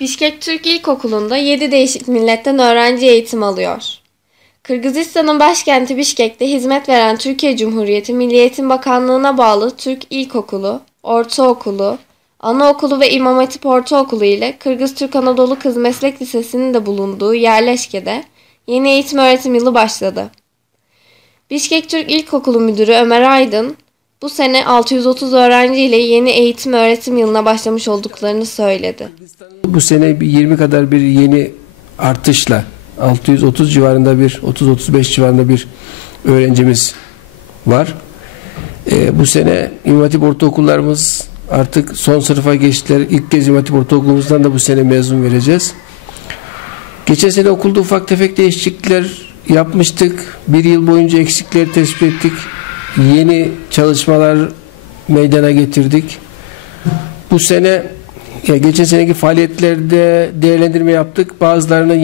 Bişkek Türk İlkokulu'nda 7 değişik milletten öğrenci eğitim alıyor. Kırgızistan'ın başkenti Bişkek'te hizmet veren Türkiye Cumhuriyeti Milli Eğitim Bakanlığı'na bağlı Türk İlkokulu, Ortaokulu, Anaokulu ve İmam Hatip Ortaokulu ile Kırgız Türk Anadolu Kız Meslek Lisesi'nin de bulunduğu yerleşkede yeni eğitim öğretim yılı başladı. Bişkek Türk İlkokulu Müdürü Ömer Aydın, bu sene 630 öğrenci ile yeni eğitim öğretim yılına başlamış olduklarını söyledi. Bu sene 20 kadar bir yeni artışla 630 civarında bir 30-35 civarında bir öğrencimiz var. Bu sene İmam Hatip ortaokullarımız artık son sınıfa geçtiler. İlk kez İmam Hatip ortaokulumuzdan da bu sene mezun vereceğiz. Geçen sene okulda ufak tefek değişiklikler yapmıştık. Bir yıl boyunca eksikleri tespit ettik. Yeni çalışmalar meydana getirdik. Bu sene geçen seneki faaliyetlerde değerlendirme yaptık. Bazılarını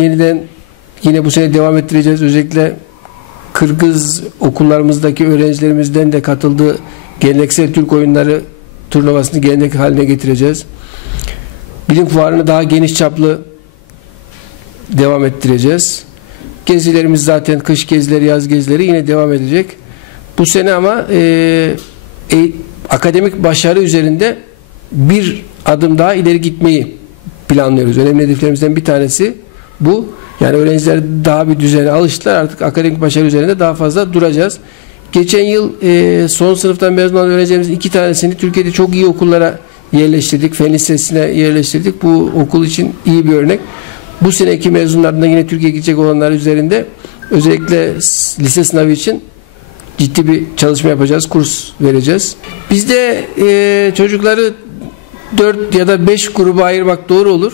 yine bu sene devam ettireceğiz. Özellikle Kırgız okullarımızdaki öğrencilerimizden de katıldığı geleneksel Türk oyunları turnuvasını gelenek haline getireceğiz. Bilim fuarını daha geniş çaplı devam ettireceğiz. Gezilerimiz zaten kış gezileri, yaz gezileri yine devam edecek. Bu sene ama akademik başarı üzerinde bir adım daha ileri gitmeyi planlıyoruz. Önemli hedeflerimizden bir tanesi bu. Yani öğrenciler daha bir düzene alıştılar. Artık akademik başarı üzerinde daha fazla duracağız. Geçen yıl son sınıftan mezun olan öğrencilerimizin 2 tanesini Türkiye'de çok iyi okullara yerleştirdik. Fen Lisesi'ne yerleştirdik. Bu okul için iyi bir örnek. Bu seneki mezunlardan yine Türkiye'ye gidecek olanlar üzerinde özellikle lise sınavı için ciddi bir çalışma yapacağız. Kurs vereceğiz. Biz de çocukları 4 ya da 5 gruba ayırmak doğru olur.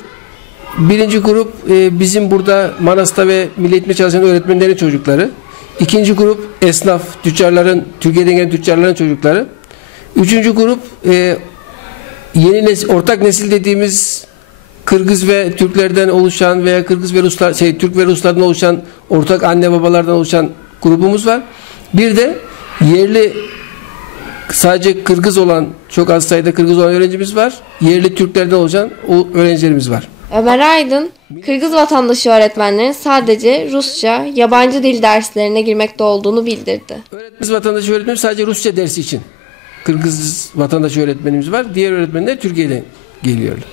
Birinci grup bizim burada Manas'ta ve Milli Eğitim'de çalışan öğretmenlerin çocukları. İkinci grup esnaf, tüccarların, Türkiye'den gelen tüccarların çocukları. Üçüncü grup yeni nesil, ortak nesil dediğimiz Kırgız ve Türklerden oluşan veya Kırgız ve Ruslar, Türk ve Ruslardan oluşan ortak anne babalardan oluşan grubumuz var. Bir de yerli sadece Kırgız olan, çok az sayıda Kırgız olan öğrencimiz var. Yerli Türklerden oluşan öğrencilerimiz var. Ömer Aydın, Kırgız vatandaşı öğretmenlerin sadece Rusça, yabancı dil derslerine girmekte olduğunu bildirdi. Kırgız vatandaşı öğretmenimiz sadece Rusça dersi için Kırgız vatandaşı öğretmenimiz var. Diğer öğretmenler Türkiye'den geliyorlar.